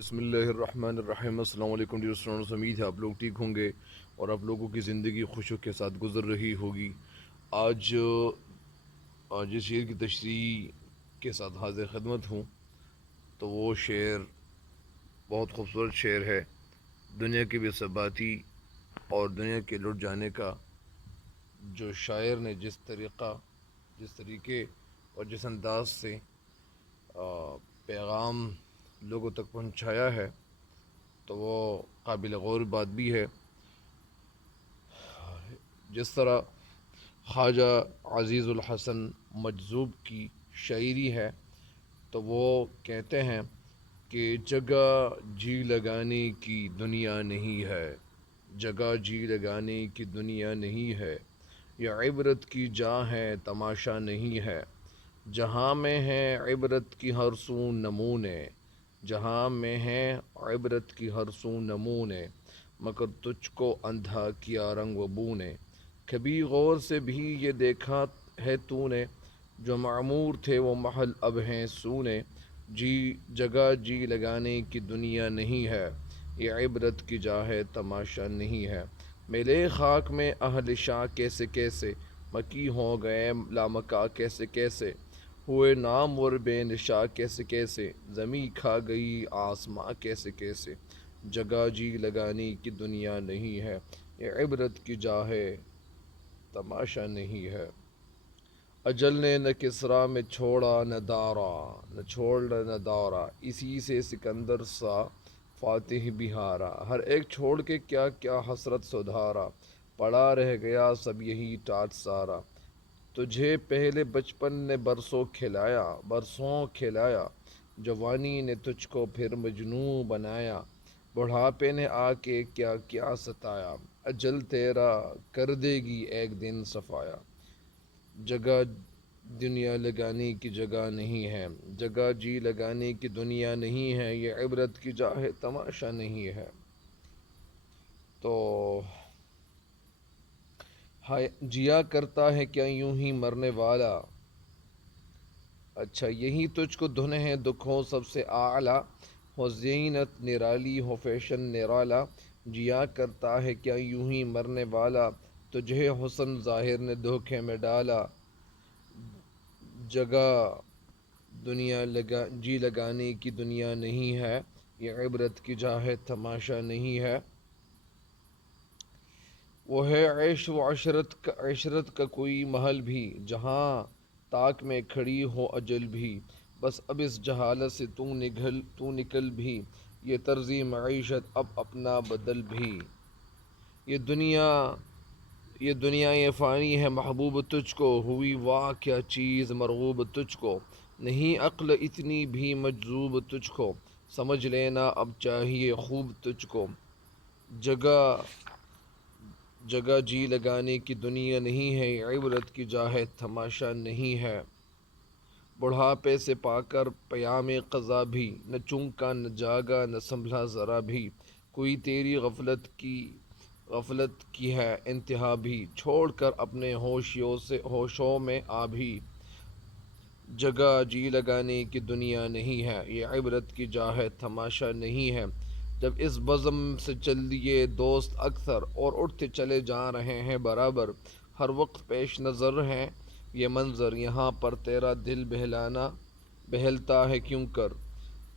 بسم اللہ الرحمن الرحیم۔ السلام علیکم ڈیئر اسٹوڈنٹس، امید ہے آپ لوگ ٹھیک ہوں گے اور آپ لوگوں کی زندگی خوشیوں کے ساتھ گزر رہی ہوگی۔ آج جس شعر کی تشریح کے ساتھ حاضر خدمت ہوں تو وہ شعر بہت خوبصورت شعر ہے۔ دنیا کی بے ثباتی اور دنیا کے لٹ جانے کا جو شاعر نے جس طریقے اور جس انداز سے پیغام لوگوں تک پہنچایا ہے تو وہ قابل غور بات بھی ہے۔ جس طرح خواجہ عزیز الحسن مجذوب کی شاعری ہے تو وہ کہتے ہیں کہ جگہ جی لگانے کی دنیا نہیں ہے، جگہ جی لگانے کی دنیا نہیں ہے، یہ عبرت کی جا ہے تماشا نہیں ہے، جہاں میں ہے عبرت کی ہر سو نمونے، جہاں میں ہے عبرت کی ہر سو نمونے، مگر تجھ کو اندھا کیا رنگ و بو نے، کبھی غور سے بھی یہ دیکھا ہے تو نے، جو معمور تھے وہ محل اب ہیں سونے، جگہ جی لگانے کی دنیا نہیں ہے، یہ عبرت کی جا ہے تماشا نہیں ہے، ملے خاک میں اہل شاہ کیسے کیسے، مکی ہو گئے لامکا کیسے کیسے، ہوئے نامور بے نشاں کیسے کیسے، زمیں کھا گئی آسماں کیسے کیسے، جگہ جی لگانے کی دنیا نہیں ہے، یہ عبرت کی جا ہے تماشا نہیں ہے، اجل نے نہ کسریٰ میں چھوڑا نہ دارا، نہ دارا، اسی سے سکندر سا فاتح بھی ہارا، ہر ایک چھوڑ کے کیا کیا حسرت سدھارا، پڑا رہ گیا سب یہی ٹاٹ سارا، تجھے پہلے بچپن نے برسوں کھلایا، جوانی نے تجھ کو پھر مجنوں بنایا، بڑھاپے نے آ کے کیا کیا ستایا، اجل تیرا کر دے گی ایک دن صفایا، جگہ دنیا لگانے کی جگہ نہیں ہے، جگہ جی لگانے کی دنیا نہیں ہے، یہ عبرت کی جا ہے تماشا نہیں ہے۔ تو جیا کرتا ہے کیا یوں ہی مرنے والا، اچھا یہی تجھ کو دھن ہے دکھوں سب سے اعلیٰ، ہو زینت نرالی ہو فیشن نرالا، جیا کرتا ہے کیا یوں ہی مرنے والا، تجھے حسن ظاہر نے دھوکے میں ڈالا، جگہ جی لگانے کی دنیا نہیں ہے، یہ عبرت کی جا ہے تماشا نہیں ہے، وہ ہے عیش و عشرت کا کوئی محل بھی، جہاں طاق میں کھڑی ہو اجل بھی، بس اب اس جہالت سے تو نکل بھی، یہ طرز معیشت اب اپنا بدل بھی، یہ دنیا یہ فانی ہے محبوب تجھ کو، ہوئی واہ کیا چیز مرغوب تجھ کو، نہیں عقل اتنی بھی مجذوب تجھ کو، سمجھ لینا اب چاہیے خوب تجھ کو، جگہ جی لگانے کی دنیا نہیں ہے، یہ عبرت کی جا ہے تماشا نہیں ہے، بڑھاپے سے پا کر پیام قضا بھی، نہ چونکا نہ جاگا نہ سنبھلا ذرا بھی، کوئی تیری غفلت کی ہے انتہا بھی، چھوڑ کر اپنے ہوشوں میں آ بھی، جگہ جی لگانے کی دنیا نہیں ہے، یہ عبرت کی جا ہے تماشا نہیں ہے، جب اس بزم سے چل دیے دوست اکثر اور اٹھتے چلے جا رہے ہیں برابر، ہر وقت پیش نظر ہیں یہ منظر، یہاں پر تیرا دل بہلتا ہے کیوں کر،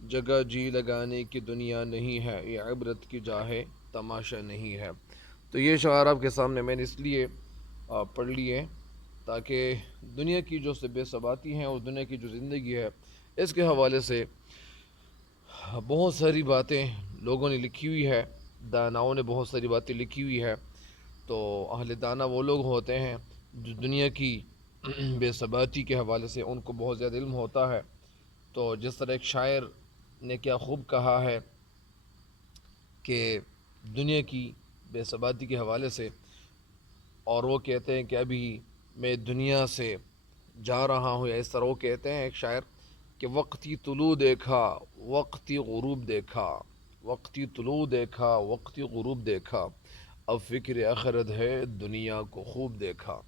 جگہ جی لگانے کی دنیا نہیں ہے، یہ عبرت کی جا ہے تماشا نہیں ہے۔ تو یہ شعر آپ کے سامنے میں نے اس لیے پڑھ لیے تاکہ دنیا کی جو بے ثباتی ہیں اور دنیا کی جو زندگی ہے اس کے حوالے سے بہت ساری باتیں لوگوں نے لکھی ہوئی ہے، داناؤں نے بہت ساری باتیں لکھی ہوئی ہے، تو اہل دانا وہ لوگ ہوتے ہیں جو دنیا کی بے ثباتی کے حوالے سے ان کو بہت زیادہ علم ہوتا ہے، تو جس طرح ایک شاعر نے کیا خوب کہا ہے کہ دنیا کی بے ثباتی کے حوالے سے، اور وہ کہتے ہیں کہ ابھی میں دنیا سے جا رہا ہوں، یا اس طرح وہ کہتے ہیں ایک شاعر کہ وقتی طلوع دیکھا وقتی غروب دیکھا، وقتی طلوع دیکھا وقتی غروب دیکھا، اب فکر آخرت ہے دنیا کو خوب دیکھا،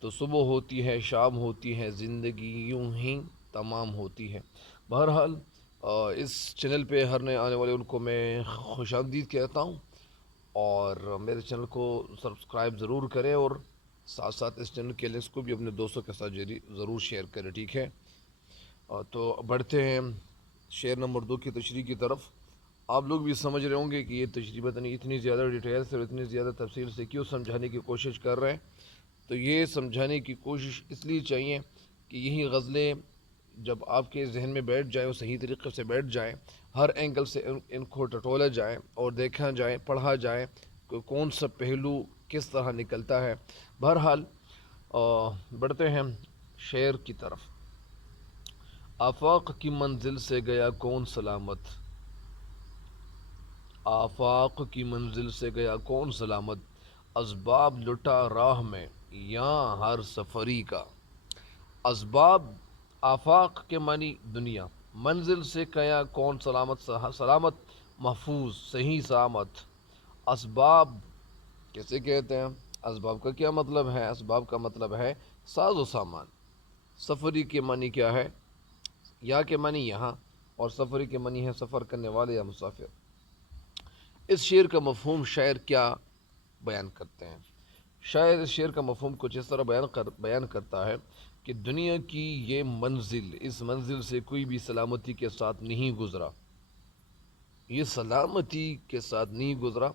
تو صبح ہوتی ہے شام ہوتی ہے زندگی یوں ہی تمام ہوتی ہے۔ بہرحال اس چینل پہ ہر نئے آنے والے ان کو میں خوش آمدید کہتا ہوں، اور میرے چینل کو سبسکرائب ضرور کریں، اور ساتھ ساتھ اس چینل کے لنکس کو بھی اپنے دوستوں کے ساتھ ضرور شیئر کریں، ٹھیک ہے؟ تو بڑھتے ہیں شعر نمبر 2 کی تشریح کی طرف۔ آپ لوگ بھی سمجھ رہے ہوں گے کہ یہ تشریح پتہ نہیں اتنی زیادہ ڈیٹیل سے اور اتنی زیادہ تفصیل سے کیوں سمجھانے کی کوشش کر رہے ہیں۔ تو یہ سمجھانے کی کوشش اس لیے چاہیے کہ یہی غزلیں جب آپ کے ذہن میں بیٹھ جائیں اور صحیح طریقے سے بیٹھ جائیں، ہر اینگل سے ان کو ٹٹولا جائے اور دیکھا جائے، پڑھا جائے کہ کون سا پہلو کس طرح نکلتا ہے۔ بہرحال بڑھتے ہیں شعر کی طرف۔ آفاق کی منزل سے گیا کون سلامت، آفاق کی منزل سے گیا کون سلامت، اسباب لٹا راہ میں یہاں ہر سفری کا۔ اسباب، آفاق کے معنی دنیا، منزل سے گیا کون سلامت، سلامت محفوظ صحیح سلامت۔ اسباب کیسے کہتے ہیں؟ اسباب کا کیا مطلب ہے؟ اسباب کا مطلب ہے ساز و سامان۔ سفری کے معنی کیا ہے؟ یا کے معنی یہاں، اور سفری کے معنی ہے سفر کرنے والے یا مسافر۔ اس شعر کا مفہوم شاعر کیا بیان کرتے ہیں؟ شاعر اس شعر کا مفہوم کچھ اس طرح بیان کرتا ہے کہ دنیا کی یہ منزل، اس منزل سے کوئی بھی سلامتی کے ساتھ نہیں گزرا، یہ سلامتی کے ساتھ نہیں گزرا۔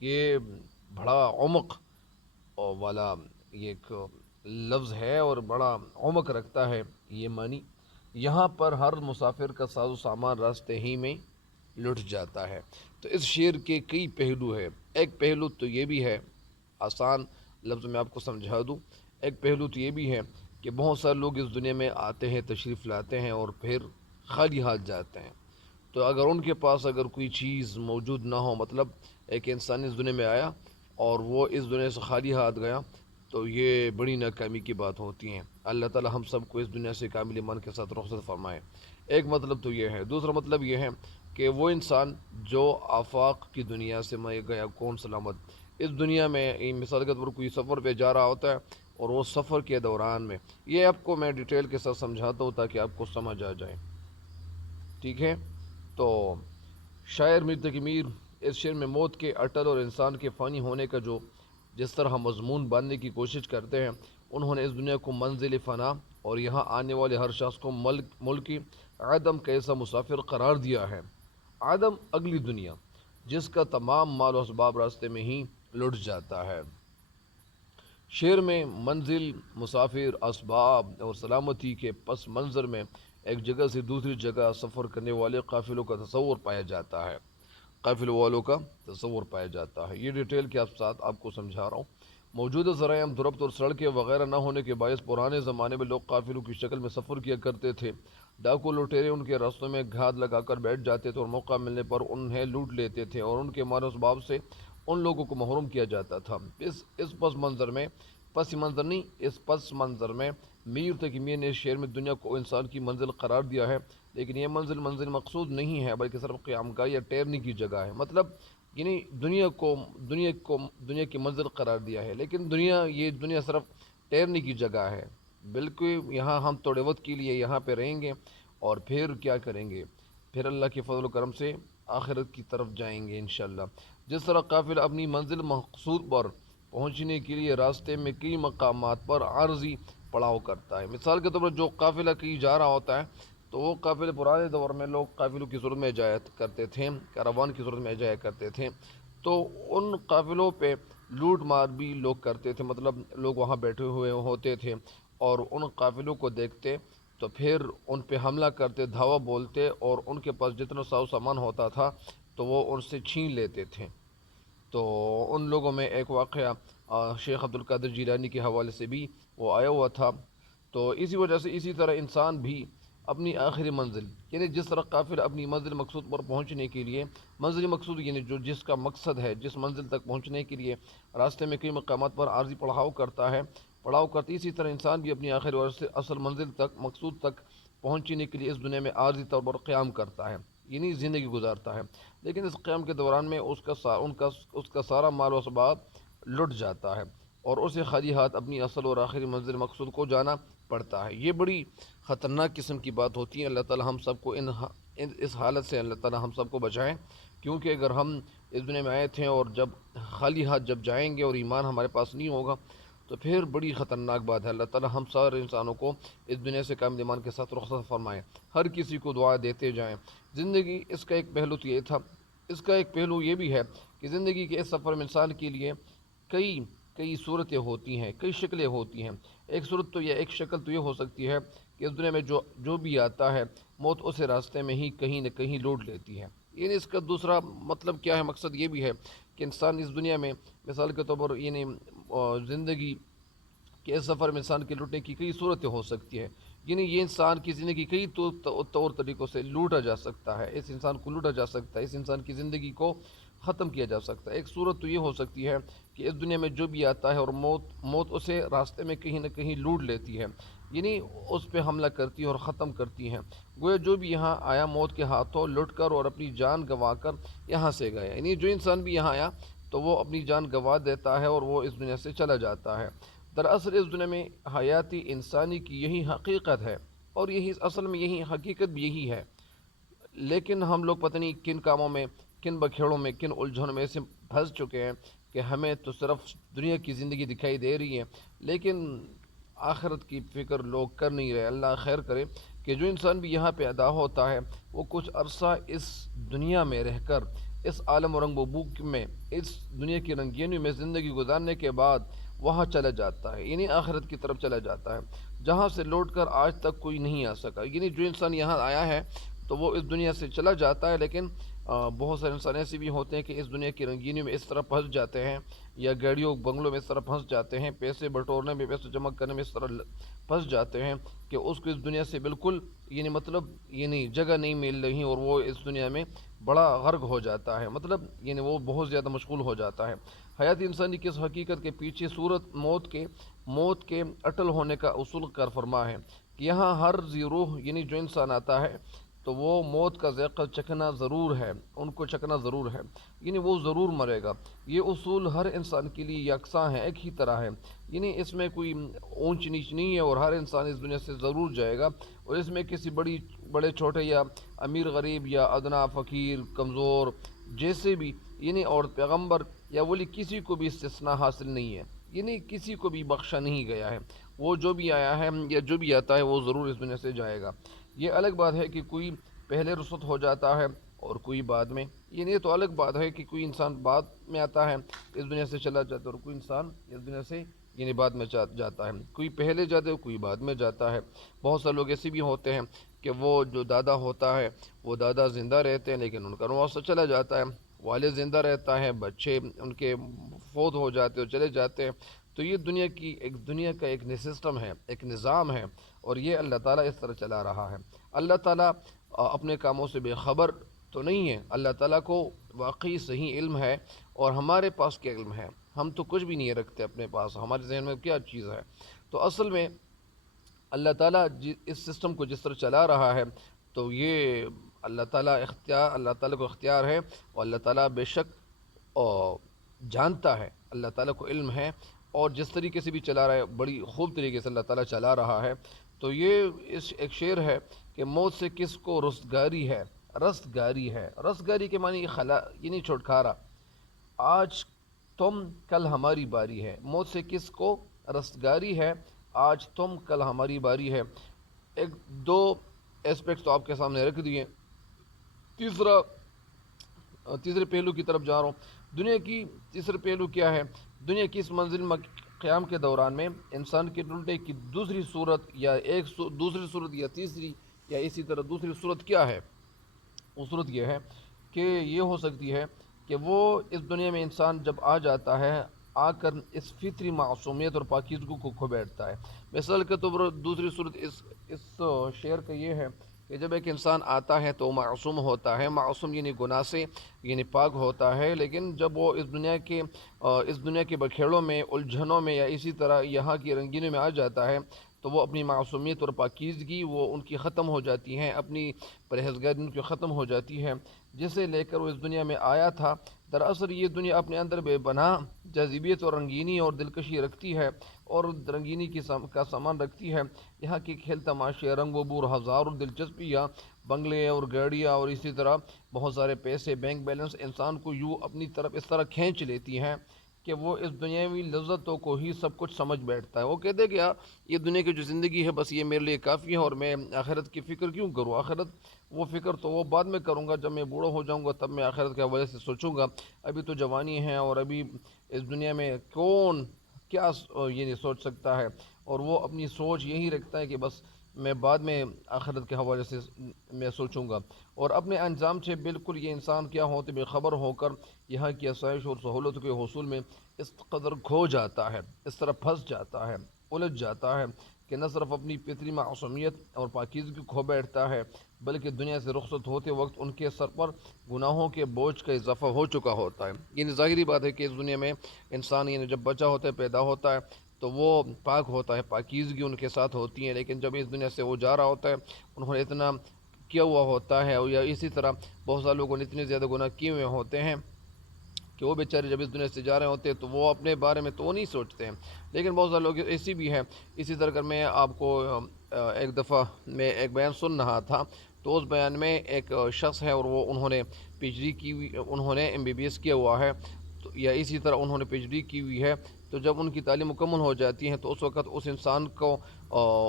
یہ بڑا عمق والا یہ ایک لفظ ہے اور بڑا عمق رکھتا ہے یہ معنی۔ یہاں پر ہر مسافر کا ساز و سامان راستے ہی میں لٹ جاتا ہے۔ تو اس شعر کے کئی پہلو ہیں۔ ایک پہلو تو یہ بھی ہے، آسان لفظ میں آپ کو سمجھا دوں، ایک پہلو تو یہ بھی ہے کہ بہت سارے لوگ اس دنیا میں آتے ہیں، تشریف لاتے ہیں اور پھر خالی ہاتھ جاتے ہیں۔ تو اگر ان کے پاس اگر کوئی چیز موجود نہ ہو، مطلب ایک انسان اس دنیا میں آیا اور وہ اس دنیا سے خالی ہاتھ گیا، تو یہ بڑی ناکامی کی بات ہوتی ہیں۔ اللہ تعالی ہم سب کو اس دنیا سے کامل ایمان کے ساتھ رخصت فرمائے۔ ایک مطلب تو یہ ہے۔ دوسرا مطلب یہ ہے کہ وہ انسان جو آفاق کی دنیا سے میں گیا کون سلامت، اس دنیا میں مثال کے طور پر کوئی سفر پہ جا رہا ہوتا ہے، اور وہ سفر کے دوران میں، یہ آپ کو میں ڈیٹیل کے ساتھ سمجھاتا ہوں تاکہ آپ کو سمجھ آ جائے، ٹھیک ہے؟ تو شاعر میر تقی میر اس شعر میں موت کے اٹل اور انسان کے فانی ہونے کا جس طرح مضمون باندھنے کی کوشش کرتے ہیں، انہوں نے اس دنیا کو منزل فنا اور یہاں آنے والے ہر شخص کو ملکی عدم کا ایسا مسافر قرار دیا ہے۔ عدم اگلی دنیا، جس کا تمام مال و اسباب راستے میں ہی لٹ جاتا ہے۔ شعر میں منزل، مسافر، اسباب اور سلامتی کے پس منظر میں ایک جگہ سے دوسری جگہ سفر کرنے والے قافلوں کا تصور پایا جاتا ہے، قافلوں والوں کا تصور پایا جاتا ہے۔ یہ ڈیٹیل کے ساتھ آپ کو سمجھا رہا ہوں۔ موجودہ ذرائع دربت اور سڑکیں وغیرہ نہ ہونے کے باعث پرانے زمانے میں لوگ قافلوں کی شکل میں سفر کیا کرتے تھے۔ ڈاکو لٹیرے ان کے راستوں میں گھات لگا کر بیٹھ جاتے تھے اور موقع ملنے پر انہیں لوٹ لیتے تھے، اور ان کے مال و اسباب سے ان لوگوں کو محروم کیا جاتا تھا۔ اس پس منظر میں میر تقی میر نے اس شعر میں دنیا کو انسان کی منزل قرار دیا ہے، لیکن یہ منزل مقصود نہیں ہے، بلکہ صرف قیام گاہ یا ٹھہرنے کی جگہ ہے۔ مطلب یعنی دنیا کی منزل قرار دیا ہے، لیکن یہ دنیا صرف ٹھہرنے کی جگہ ہے۔ بالکل یہاں ہم تھوڑے وقت کے لیے یہاں پہ رہیں گے، اور پھر کیا کریں گے؟ پھر اللہ کے فضل و کرم سے آخرت کی طرف جائیں گے انشاءاللہ۔ جس طرح قافلہ اپنی منزل مقصود پر پہنچنے کے لیے راستے میں کئی مقامات پر عارضی پڑاؤ کرتا ہے۔ مثال کے طور پر جو قافلہ کہیں جا رہا ہوتا ہے، تو وہ قافلے پرانے دور میں لوگ قافلوں کی صورت میں جایا کرتے تھے، کاروان کی صورت میں جایا کرتے تھے، تو ان قافلوں پہ لوٹ مار بھی لوگ کرتے تھے، مطلب لوگ وہاں بیٹھے ہوئے ہوتے تھے اور ان قافلوں کو دیکھتے تو پھر ان پہ حملہ کرتے، دھاوا بولتے، اور ان کے پاس جتنا ساز و سامان ہوتا تھا تو وہ ان سے چھین لیتے تھے۔ تو ان لوگوں میں ایک واقعہ شیخ عبد القادر جیلانی کے حوالے سے بھی وہ آیا ہوا تھا۔ تو اسی وجہ سے اسی طرح انسان بھی اپنی آخری منزل، یعنی جس طرح قافلہ اپنی منزل مقصود پر پہنچنے کے لیے، منزل مقصود یعنی جس کا مقصد ہے، جس منزل تک پہنچنے کے لیے راستے میں کئی مقامات پر عارضی پڑاؤ کرتا ہے، اسی طرح انسان بھی اپنی آخری اور اصل منزل تک، مقصود تک پہنچنے کے لیے اس دنیا میں عارضی طور پر قیام کرتا ہے، یعنی زندگی گزارتا ہے۔ لیکن اس قیام کے دوران میں اس کا سارا مال و اسباب لٹ جاتا ہے، اور اسے خالی ہاتھ اپنی اصل اور آخری منزل مقصود کو جانا پڑتا ہے۔ یہ بڑی خطرناک قسم کی بات ہوتی ہے۔ اللہ تعالی ہم سب کو اس حالت سے اللہ تعالیٰ ہم سب کو بچائیں، کیونکہ اگر ہم اس دنیا میں آئے تھے اور جب خالی ہاتھ جب جائیں گے اور ایمان ہمارے پاس نہیں ہوگا تو پھر بڑی خطرناک بات ہے۔ اللہ تعالیٰ ہم سارے انسانوں کو اس دنیا سے کامل ایمان کے ساتھ رخصت فرمائیں، ہر کسی کو دعا دیتے جائیں۔ زندگی اس کا ایک پہلو تو یہ تھا، اس کا ایک پہلو یہ بھی ہے کہ زندگی کے اس سفر میں انسان کے لیے کئی کئی صورتیں ہوتی ہیں، کئی شکلیں ہوتی ہیں۔ ایک صورت تو یہ، ایک شکل تو یہ ہو سکتی ہے کہ اس دنیا میں جو بھی آتا ہے موت اسے راستے میں ہی کہیں نہ کہیں لوٹ لیتی ہے۔ یعنی اس کا دوسرا مطلب کیا ہے، مقصد یہ بھی ہے کہ انسان اس دنیا میں مثال کے طور پر یعنی زندگی کہ اس سفر میں انسان کے لوٹنے کی کئی صورتیں ہو سکتی ہیں، یعنی یہ انسان کی زندگی کئی طور طریقوں سے لوٹا جا سکتا ہے، اس انسان کو لوٹا جا سکتا ہے، اس انسان کی زندگی کو ختم کیا جا سکتا ہے۔ ایک صورت تو یہ ہو سکتی ہے کہ اس دنیا میں جو بھی آتا ہے اور موت اسے راستے میں کہیں نہ کہیں لوٹ لیتی ہے، یعنی اس پہ حملہ کرتی ہے اور ختم کرتی ہے۔ گویا جو بھی یہاں آیا موت کے ہاتھوں لٹ کر اور اپنی جان گنوا کر یہاں سے گیا، یعنی جو انسان بھی یہاں آیا تو وہ اپنی جان گنوا دیتا ہے اور وہ اس دنیا سے چلا جاتا ہے۔ دراصل اس دنیا میں حیاتی انسانی کی یہی حقیقت ہے، اور یہی اصل میں یہی حقیقت بھی یہی ہے، لیکن ہم لوگ پتہ نہیں کن کاموں میں، کن بکھیڑوں میں، کن الجھنوں میں سے پھنس چکے ہیں کہ ہمیں تو صرف دنیا کی زندگی دکھائی دے رہی ہے لیکن آخرت کی فکر لوگ کر نہیں رہے۔ اللہ خیر کرے کہ جو انسان بھی یہاں پہ ادا ہوتا ہے وہ کچھ عرصہ اس دنیا میں رہ کر، اس عالم و رنگ و بو میں، اس دنیا کی رنگینی میں زندگی گزارنے کے بعد وہاں چلا جاتا ہے، یعنی آخرت کی طرف چلا جاتا ہے جہاں سے لوٹ کر آج تک کوئی نہیں آ سکا۔ یعنی جو انسان یہاں آیا ہے تو وہ اس دنیا سے چلا جاتا ہے، لیکن بہت سارے انسان ایسے بھی ہوتے ہیں کہ اس دنیا کی رنگینی میں اس طرح پھنس جاتے ہیں، یا گاڑیوں بنگلوں میں اس طرح پھنس جاتے ہیں، پیسے بٹورنے میں، پیسے جمع کرنے میں اس طرح پھنس جاتے ہیں کہ اس کو اس دنیا سے بالکل یعنی مطلب یعنی جگہ نہیں مل رہی، اور وہ اس دنیا میں بڑا غرق ہو جاتا ہے، مطلب یعنی وہ بہت زیادہ مشغول ہو جاتا ہے۔ حیات انسانی کی اس حقیقت کے پیچھے صورت موت کے اٹل ہونے کا اصول کار فرما ہے کہ یہاں ہر ذی روح یعنی جو انسان آتا ہے تو وہ موت کا ذائقہ چکھنا ضرور ہے، ان کو چکھنا ضرور ہے، یعنی وہ ضرور مرے گا۔ یہ اصول ہر انسان کے لیے یکساں ہے، ایک ہی طرح ہے، یعنی اس میں کوئی اونچ نیچ نہیں ہے، اور ہر انسان اس دنیا سے ضرور جائے گا، اور اس میں کسی بڑے چھوٹے یا امیر غریب یا ادنا فقیر کمزور جیسے بھی یعنی اور پیغمبر یا ولی کسی کو بھی استثناء حاصل نہیں ہے، یعنی کسی کو بھی بخشا نہیں گیا ہے۔ وہ جو بھی آیا ہے یا جو بھی آتا ہے وہ ضرور اس دنیا سے جائے گا۔ یہ الگ بات ہے کہ کوئی پہلے رخصت ہو جاتا ہے اور کوئی بعد میں، یعنی یہ تو الگ بات ہے کہ کوئی انسان بعد میں آتا ہے اس دنیا سے چلا جاتا ہے، اور کوئی انسان اس دنیا سے یعنی بعد میں جاتا ہے، کوئی پہلے جاتا ہے کوئی بعد میں جاتا ہے۔ بہت سارے لوگ ایسے بھی ہوتے ہیں کہ وہ جو دادا ہوتا ہے وہ دادا زندہ رہتے ہیں لیکن ان کا نواسہ چلا جاتا ہے، والد زندہ رہتا ہے، بچے ان کے فوت ہو جاتے اور چلے جاتے ہیں۔ تو یہ دنیا کا ایک سسٹم ہے، ایک نظام ہے، اور یہ اللہ تعالیٰ اس طرح چلا رہا ہے۔ اللہ تعالیٰ اپنے کاموں سے بے خبر تو نہیں ہے، اللہ تعالیٰ کو واقعی صحیح علم ہے، اور ہمارے پاس کیا علم ہے، ہم تو کچھ بھی نہیں رکھتے اپنے پاس، ہمارے ذہن میں کیا چیز ہے۔ تو اصل میں اللہ تعالیٰ اس سسٹم کو جس طرح چلا رہا ہے تو یہ اللہ تعالیٰ کو اختیار ہے، اور اللہ تعالیٰ بے شک جانتا ہے، اللہ تعالیٰ کو علم ہے، اور جس طریقے سے بھی چلا رہا ہے بڑی خوب طریقے سے اللہ تعالیٰ چلا رہا ہے۔ تو یہ ایک شعر ہے کہ موت سے کس کو رستگاری ہے، رستگاری کے معنی یعنی چھٹکارا، آج تم کل ہماری باری ہے، موت سے کس کو رستگاری ہے، آج تم کل ہماری باری ہے۔ ایک دو اسپیکٹس تو آپ کے سامنے رکھ دیے، تیسرے پہلو کی طرف جا رہا ہوں۔ دنیا کی تیسرے پہلو کیا ہے؟ دنیا کی اس منزل میں قیام کے دوران میں انسان کے ٹوٹنے کی دوسری صورت یا دوسری صورت یا تیسری یا اسی طرح دوسری صورت کیا ہے؟ وہ صورت یہ ہے کہ یہ ہو سکتی ہے کہ وہ اس دنیا میں انسان جب آ جاتا ہے، آ کر اس فطری معصومیت اور پاکیزگی کو کھو بیٹھتا ہے۔ مثال کے طور پر دوسری صورت اس شعر کا یہ ہے کہ جب ایک انسان آتا ہے تو معصوم ہوتا ہے، معصوم یعنی گناہ سے یعنی پاک ہوتا ہے، لیکن جب وہ اس دنیا کے بکھیڑوں میں، الجھنوں میں، یا اسی طرح یہاں کی رنگینی میں آ جاتا ہے تو وہ اپنی معصومیت اور پاکیزگی وہ ان کی ختم ہو جاتی ہیں، اپنی پرہیزگاری ان کی ختم ہو جاتی ہے، جسے لے کر وہ اس دنیا میں آیا تھا۔ دراصل یہ دنیا اپنے اندر بے پناہ جاذبیت اور رنگینی اور دلکشی رکھتی ہے، اور رنگینی کا سامان رکھتی ہے۔ یہاں کے کھیل تماشے، رنگ و بور، ہزاروں دلچسپیاں بنگلے اور گاڑیاں اور اسی طرح بہت سارے پیسے، بینک بیلنس انسان کو یوں اپنی طرف اس طرح کھینچ لیتی ہیں کہ وہ اس دنیاوی لذتوں کو ہی سب کچھ سمجھ بیٹھتا ہے۔ وہ کہتے ہیں کہ یار یہ دنیا کی جو زندگی ہے بس یہ میرے لیے کافی ہے، اور میں آخرت کی فکر کیوں کروں؟ آخرت وہ فکر تو وہ بعد میں کروں گا، جب میں بوڑھا ہو جاؤں گا تب میں آخرت کے حوالے سے سوچوں گا۔ ابھی تو جوانی ہے، اور ابھی اس دنیا میں کون کیا یہ نہیں سوچ سکتا ہے، اور وہ اپنی سوچ یہی رکھتا ہے کہ بس میں بعد میں آخرت کے حوالے سے میں سوچوں گا، اور اپنے انجام سے بالکل یہ انسان کیا ہوتے بے خبر ہو کر یہاں کی آسائش اور سہولت کے حصول میں اس قدر کھو جاتا ہے، اس طرح پھنس جاتا ہے، الجھ جاتا ہے کہ نہ صرف اپنی فطری معصومیت اور پاکیزگی کھو بیٹھتا ہے، بلکہ دنیا سے رخصت ہوتے وقت ان کے سر پر گناہوں کے بوجھ کا اضافہ ہو چکا ہوتا ہے۔ یعنی ظاہری بات ہے کہ اس دنیا میں انسان یعنی جب بچہ ہوتا ہے، پیدا ہوتا ہے، تو وہ پاک ہوتا ہے، پاکیزگی ان کے ساتھ ہوتی ہیں، لیکن جب اس دنیا سے وہ جا رہا ہوتا ہے انہوں نے اتنا کیا ہوا ہوتا ہے، یا اسی طرح بہت سارے لوگوں نے اتنے زیادہ گناہ کیے ہوئے ہوتے ہیں کہ وہ بیچارے جب اس دنیا سے جا رہے ہوتے ہیں تو وہ اپنے بارے میں تو وہ نہیں سوچتے ہیں، لیکن بہت سارے لوگ ایسی بھی ہیں۔ اسی طرح اگر میں آپ کو ایک دفعہ میں ایک بیان سن رہا تھا، تو اس بیان میں ایک شخص ہے، اور وہ انہوں نے پی ایچ ڈی کی ہوئی، انہوں نے ایم بی بی ایس کیا ہوا ہے، یا اسی طرح انہوں نے پی ایچ ڈی کی ہوئی ہے، تو جب ان کی تعلیم مکمل ہو جاتی ہے تو اس وقت اس انسان کو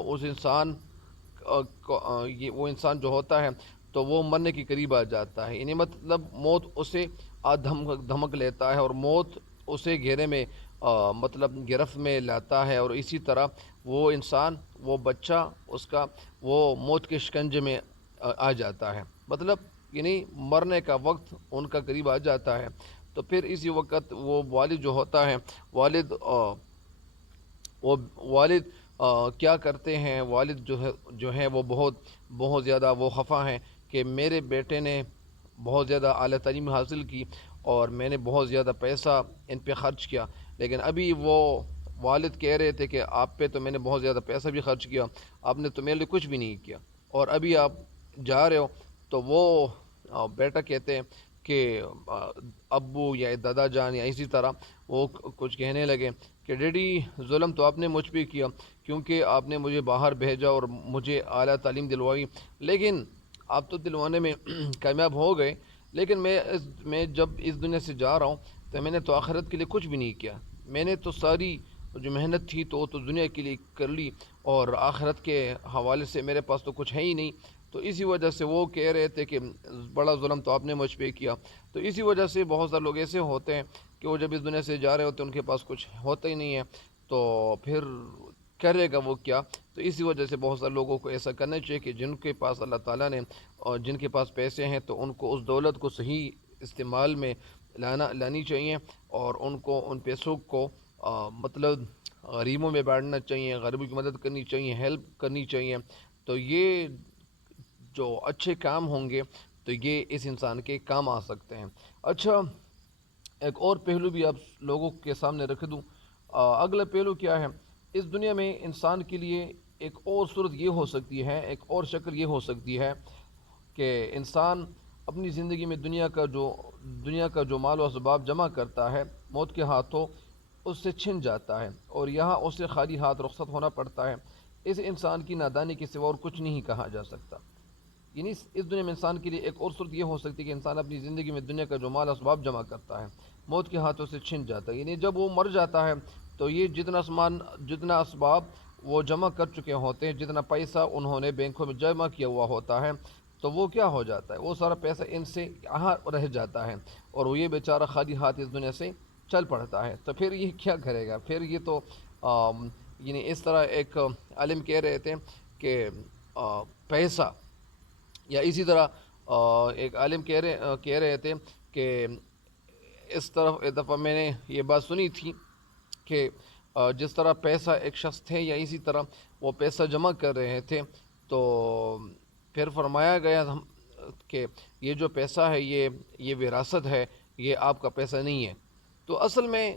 اس انسان وہ انسان جو ہوتا ہے تو وہ مرنے کے قریب آ جاتا ہے، یعنی مطلب موت اسے دھمک لیتا ہے، اور موت اسے گھیرے میں مطلب گرفت میں لاتا ہے، اور اسی طرح وہ انسان، وہ بچہ اس کا وہ موت کے شکنجے میں آ جاتا ہے، مطلب یعنی مرنے کا وقت ان کا قریب آ جاتا ہے۔ تو پھر اسی وقت وہ والد جو ہوتا ہے، والد وہ والد کیا کرتے ہیں، والد جو ہے وہ بہت بہت زیادہ وہ خفا ہیں کہ میرے بیٹے نے بہت زیادہ اعلیٰ تعلیم حاصل کی، اور میں نے بہت زیادہ پیسہ ان پہ خرچ کیا، لیکن ابھی وہ والد کہہ رہے تھے کہ آپ پہ تو میں نے بہت زیادہ پیسہ بھی خرچ کیا، آپ نے تو میرے لیے کچھ بھی نہیں کیا، اور ابھی آپ جا رہے ہو۔ تو وہ بیٹا کہتے ہیں کہ ابو یا دادا جان یا اسی طرح وہ کچھ کہنے لگے کہ ڈیڈی ظلم تو آپ نے مجھ پہ کیا، کیونکہ آپ نے مجھے باہر بھیجا اور مجھے اعلیٰ تعلیم دلوائی، لیکن آپ تو دلوانے میں کامیاب ہو گئے، لیکن میں جب اس دنیا سے جا رہا ہوں تو میں نے تو آخرت کے لیے کچھ بھی نہیں کیا، میں نے تو ساری جو محنت تھی تو وہ تو دنیا کے لیے کر لی، اور آخرت کے حوالے سے میرے پاس تو کچھ ہے ہی نہیں۔ تو اسی وجہ سے وہ کہہ رہے تھے کہ بڑا ظلم تو آپ نے مجھ پہ کیا۔ تو اسی وجہ سے بہت سارے لوگ ایسے ہوتے ہیں کہ وہ جب اس دنیا سے جا رہے ہوتے ہیں ان کے پاس کچھ ہوتا ہی نہیں ہے، تو پھر کرے گا وہ کیا؟ تو اسی وجہ سے بہت سارے لوگوں کو ایسا کرنا چاہیے کہ جن کے پاس اللہ تعالیٰ نے، اور جن کے پاس پیسے ہیں تو ان کو اس دولت کو صحیح استعمال میں لانی چاہیے، اور ان کو ان پیسوں کو مطلب غریبوں میں بانٹنا چاہیے، غریبوں کی مدد کرنی چاہیے، ہیلپ کرنی چاہیے، تو یہ جو اچھے کام ہوں گے تو یہ اس انسان کے کام آ سکتے ہیں۔ اچھا، ایک اور پہلو بھی آپ لوگوں کے سامنے رکھ دوں۔ اگلا پہلو کیا ہے؟ اس دنیا میں انسان کے لیے ایک اور صورت یہ ہو سکتی ہے، ایک اور شکل یہ ہو سکتی ہے کہ انسان اپنی زندگی میں دنیا کا جو مال و اسباب جمع کرتا ہے، موت کے ہاتھوں اس سے چھن جاتا ہے، اور یہاں اسے خالی ہاتھ رخصت ہونا پڑتا ہے۔ اس انسان کی نادانی کے سوا اور کچھ نہیں کہا جا سکتا۔ یعنی اس دنیا میں انسان کے لیے ایک اور صورت یہ ہو سکتی ہے کہ انسان اپنی زندگی میں دنیا کا جو مال اسباب جمع کرتا ہے موت کے ہاتھوں سے چھن جاتا ہے، یعنی جب وہ مر جاتا ہے تو یہ جتنا اسباب وہ جمع کر چکے ہوتے ہیں، جتنا پیسہ انہوں نے بینکوں میں جمع کیا ہوا ہوتا ہے، تو وہ کیا ہو جاتا ہے؟ وہ سارا پیسہ ان سے یہاں رہ جاتا ہے، اور وہ یہ بیچارہ خالی ہاتھ اس دنیا سے چل پڑتا ہے۔ تو پھر یہ کیا کرے گا؟ پھر یہ تو یعنی اس طرح ایک عالم کہہ رہے تھے کہ پیسہ، یا اسی طرح ایک عالم کہہ رہے تھے کہ اس طرف ایک دفعہ میں نے یہ بات سنی تھی کہ جس طرح پیسہ ایک شخص تھے یا اسی طرح وہ پیسہ جمع کر رہے تھے، تو پھر فرمایا گیا کہ یہ جو پیسہ ہے یہ وراثت ہے، یہ آپ کا پیسہ نہیں ہے۔ تو اصل میں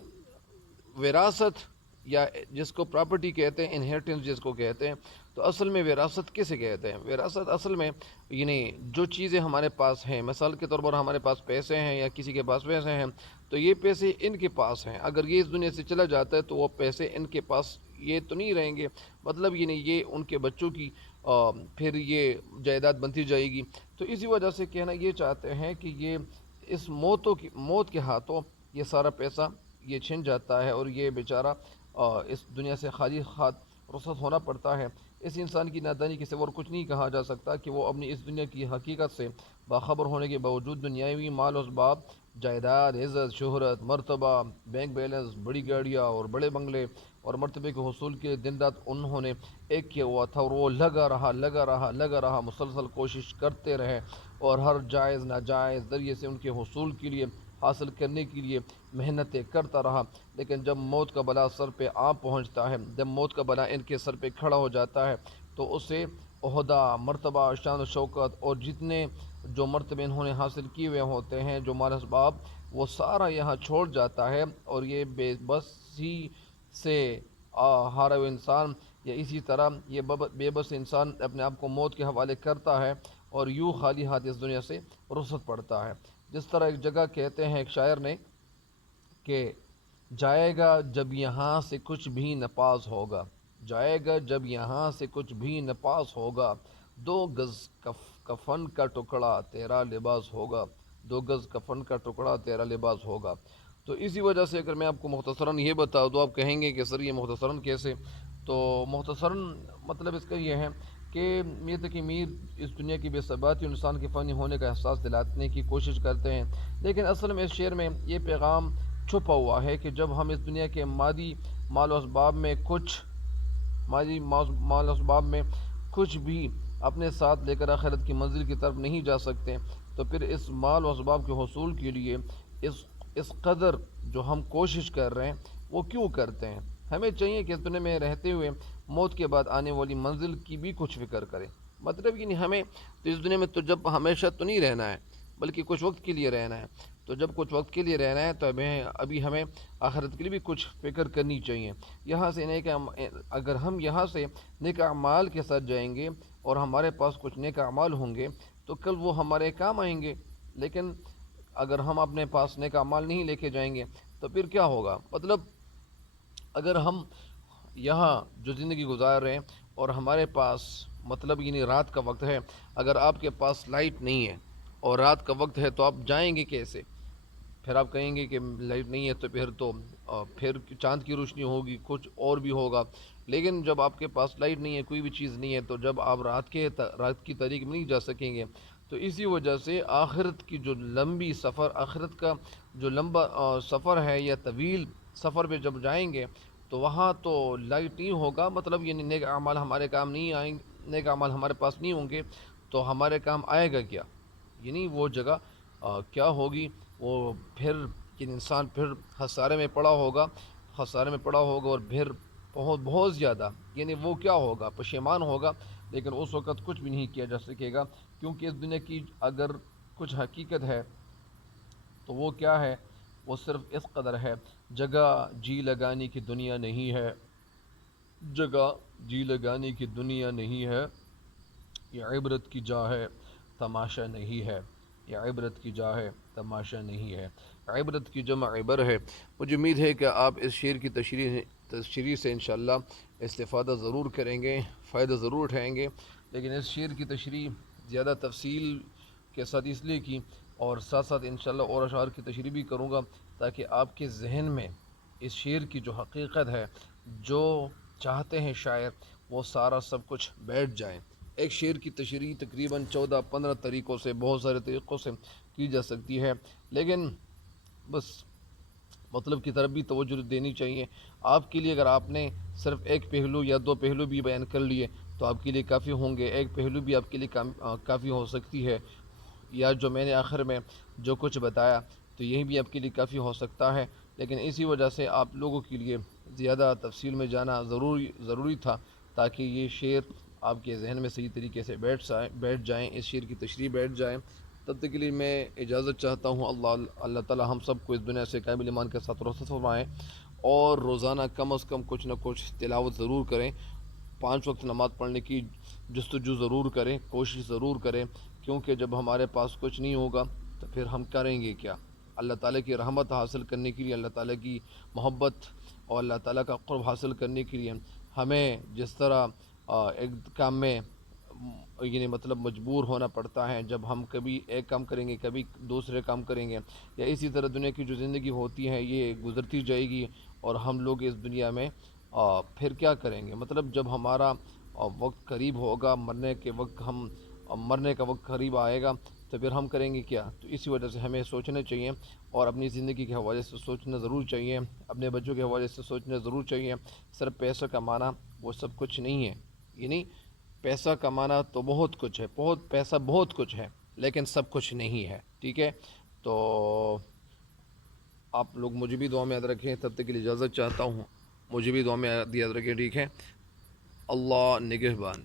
وراثت، یا جس کو پراپرٹی کہتے ہیں، انہیریٹنس جس کو کہتے ہیں، تو اصل میں وراثت کسے کہتے ہیں؟ وراثت اصل میں یعنی جو چیزیں ہمارے پاس ہیں، مثال کے طور پر ہمارے پاس پیسے ہیں یا کسی کے پاس پیسے ہیں، تو یہ پیسے ان کے پاس ہیں، اگر یہ اس دنیا سے چلا جاتا ہے تو وہ پیسے ان کے پاس یہ تو نہیں رہیں گے، مطلب یہ نہیں، یہ ان کے بچوں کی پھر یہ جائیداد بنتی جائے گی۔ تو اسی وجہ سے کہنا یہ چاہتے ہیں کہ یہ اس موت کے ہاتھوں یہ سارا پیسہ یہ چھن جاتا ہے، اور یہ بیچارہ اس دنیا سے خالی ہاتھ رخصت ہونا پڑتا ہے۔ اس انسان کی نادانی کے سوا اور کچھ نہیں کہا جا سکتا کہ وہ اپنی اس دنیا کی حقیقت سے باخبر ہونے کے باوجود دنیاوی مال و اسباب، جائیداد، عزت، شہرت، مرتبہ، بینک بیلنس، بڑی گاڑیاں اور بڑے بنگلے اور مرتبے کے حصول کے لیے دن رات انہوں نے ایک کیا ہوا تھا، اور وہ لگا رہا مسلسل کوشش کرتے رہے، اور ہر جائز ناجائز ذریعے سے ان کے حصول کے لیے، حاصل کرنے کے لیے محنتیں کرتا رہا۔ لیکن جب موت کا بلا سر پہ آ پہنچتا ہے، جب موت کا بلا ان کے سر پہ کھڑا ہو جاتا ہے، تو اسے عہدہ، مرتبہ، شان و شوکت اور جتنے جو مرتبے انہوں نے حاصل کیے ہوئے ہوتے ہیں، جو مال اسباب، وہ سارا یہاں چھوڑ جاتا ہے، اور یہ بے بسی سے ہارا ہوا انسان، یا اسی طرح یہ بے بس انسان اپنے آپ کو موت کے حوالے کرتا ہے، اور یوں خالی ہاتھ اس دنیا سے رخصت پڑتا ہے۔ جس طرح ایک جگہ کہتے ہیں ایک شاعر نے کہ جائے گا جب یہاں سے کچھ بھی نہ پاس ہوگا، جائے گا جب یہاں سے کچھ بھی نہ پاس ہوگا، 2 گز کفن کا ٹکڑا تیرا لباس ہوگا، 2 گز کفن کا ٹکڑا تیرا لباس ہوگا۔ تو اسی وجہ سے اگر میں آپ کو مختصراً یہ بتا دوں، آپ کہیں گے کہ سر یہ مختصراً کیسے؟ تو مختصراً مطلب اس کا یہ ہے کہ میر تقی میر اس دنیا کی بے ثباتی اور انسان کے فانی ہونے کا احساس دلانے کی کوشش کرتے ہیں، لیکن اصل میں اس شعر میں یہ پیغام چھپا ہوا ہے کہ جب ہم اس دنیا کے مادی مال و اسباب میں کچھ بھی اپنے ساتھ لے کر آخرت کی منزل کی طرف نہیں جا سکتے، تو پھر اس مال و اسباب کے حصول کے لیے اس قدر جو ہم کوشش کر رہے ہیں وہ کیوں کرتے ہیں؟ ہمیں چاہیے کہ اس دنیا میں رہتے ہوئے موت کے بعد آنے والی منزل کی بھی کچھ فکر کریں۔ مطلب یہ نہیں ہمیں تو اس دنیا میں تو جب ہمیشہ تو نہیں رہنا ہے، بلکہ کچھ وقت کے لیے رہنا ہے۔ تو جب کچھ وقت کے لیے رہنا ہے تو ابھی ہمیں آخرت کے لیے بھی کچھ فکر کرنی چاہیے۔ یہاں سے اگر ہم یہاں سے نیک اعمال کے ساتھ جائیں گے اور ہمارے پاس کچھ نیک اعمال ہوں گے تو کل وہ ہمارے کام آئیں گے، لیکن اگر ہم اپنے پاس نیک اعمال نہیں لے کے جائیں گے تو پھر کیا ہوگا؟ مطلب اگر ہم یہاں جو زندگی گزار رہے ہیں اور ہمارے پاس مطلب یعنی رات کا وقت ہے، اگر آپ کے پاس لائٹ نہیں ہے اور رات کا وقت ہے تو آپ جائیں گے کیسے؟ پھر آپ کہیں گے کہ لائٹ نہیں ہے تو پھر چاند کی روشنی ہوگی، کچھ اور بھی ہوگا۔ لیکن جب آپ کے پاس لائٹ نہیں ہے، کوئی بھی چیز نہیں ہے، تو جب آپ رات کی تاریک میں نہیں جا سکیں گے۔ تو اسی وجہ سے آخرت کی جو لمبی سفر، آخرت کا جو لمبا سفر ہے یا طویل سفر پہ جب جائیں گے تو وہاں تو لائٹ نہیں ہوگا، مطلب یعنی نیک اعمال ہمارے کام نہیں آئیں، نیک اعمال ہمارے پاس نہیں ہوں گے تو ہمارے کام آئے گا کیا؟ یعنی وہ جگہ کیا ہوگی؟ وہ پھر انسان پھر خسارے میں پڑا ہوگا اور پھر بہت بہت زیادہ، یعنی وہ کیا ہوگا؟ پشیمان ہوگا، لیکن اس وقت کچھ بھی نہیں کیا جا سکے گا، کیونکہ اس دنیا کی اگر کچھ حقیقت ہے تو وہ کیا ہے؟ وہ صرف اس قدر ہے، جگہ جی لگانے کی دنیا نہیں ہے، جگہ جی لگانے کی دنیا نہیں ہے، یہ عبرت کی جا ہے تماشا نہیں ہے، یہ عبرت کی جا ہے تماشا نہیں ہے۔ عبرت کی جمع عبر ہے۔ مجھے امید ہے کہ آپ اس شعر کی تشریح سے انشاءاللہ استفادہ ضرور کریں گے، فائدہ ضرور اٹھائیں گے، لیکن اس شعر کی تشریح زیادہ تفصیل کے ساتھ اس لیے کی، اور ساتھ ساتھ انشاءاللہ اور اشعار کی تشریح بھی کروں گا تاکہ آپ کے ذہن میں اس شعر کی جو حقیقت ہے، جو چاہتے ہیں شاعر، وہ سارا سب کچھ بیٹھ جائے۔ ایک شعر کی تشریح تقریباً 14-15 طریقوں سے، بہت سارے طریقوں سے کی جا سکتی ہے، لیکن بس مطلب کی طرف بھی توجہ دینی چاہیے۔ آپ کے لیے اگر آپ نے صرف ایک پہلو یا 2 پہلو بھی بیان کر لیے تو آپ کے لیے کافی ہوں گے، ایک پہلو بھی آپ کے لیے کافی ہو سکتی ہے، یا جو میں نے آخر میں جو کچھ بتایا تو یہی بھی آپ کے لیے کافی ہو سکتا ہے، لیکن اسی وجہ سے آپ لوگوں کے لیے زیادہ تفصیل میں جانا ضروری تھا تاکہ یہ شعر آپ کے ذہن میں صحیح طریقے سے بیٹھ جائیں، اس شعر کی تشریح بیٹھ جائیں۔ تب تک کے لیے میں اجازت چاہتا ہوں۔ اللہ تعالی ہم سب کو اس دنیا سے قابل ایمان کے ساتھ رخصت فرمائیں، اور روزانہ کم از کم کچھ نہ کچھ تلاوت ضرور کریں، 5 وقت نماز پڑھنے کی جستجو ضرور کریں، کوشش ضرور کریں، کیونکہ جب ہمارے پاس کچھ نہیں ہوگا تو پھر ہم کریں گے کیا؟ اللہ تعالیٰ کی رحمت حاصل کرنے کے لیے، اللہ تعالیٰ کی محبت اور اللہ تعالیٰ کا قرب حاصل کرنے کے لیے ہمیں جس طرح ایک کام میں یعنی مطلب مجبور ہونا پڑتا ہے، جب ہم کبھی ایک کام کریں گے کبھی دوسرے کام کریں گے، یا اسی طرح دنیا کی جو زندگی ہوتی ہے یہ گزرتی جائے گی، اور ہم لوگ اس دنیا میں پھر کیا کریں گے؟ مطلب جب ہمارا وقت قریب ہوگا، مرنے کے وقت مرنے کا وقت قریب آئے گا، تو پھر ہم کریں گے کیا؟ تو اسی وجہ سے ہمیں سوچنا چاہیے، اور اپنی زندگی کے حوالے سے سوچنا ضرور چاہیے، اپنے بچوں کے حوالے سے سوچنا ضرور چاہیے۔ صرف پیسہ کمانا وہ سب کچھ نہیں ہے، یعنی پیسہ کمانا تو بہت کچھ ہے، بہت پیسہ بہت کچھ ہے، لیکن سب کچھ نہیں ہے، ٹھیک ہے؟ تو آپ لوگ مجھے بھی دعا میں یاد رکھیں، تب تک کے لیے اجازت چاہتا ہوں، مجھے بھی دعا میں یاد رکھیں، ٹھیک ہے؟ اللہ نگہبان۔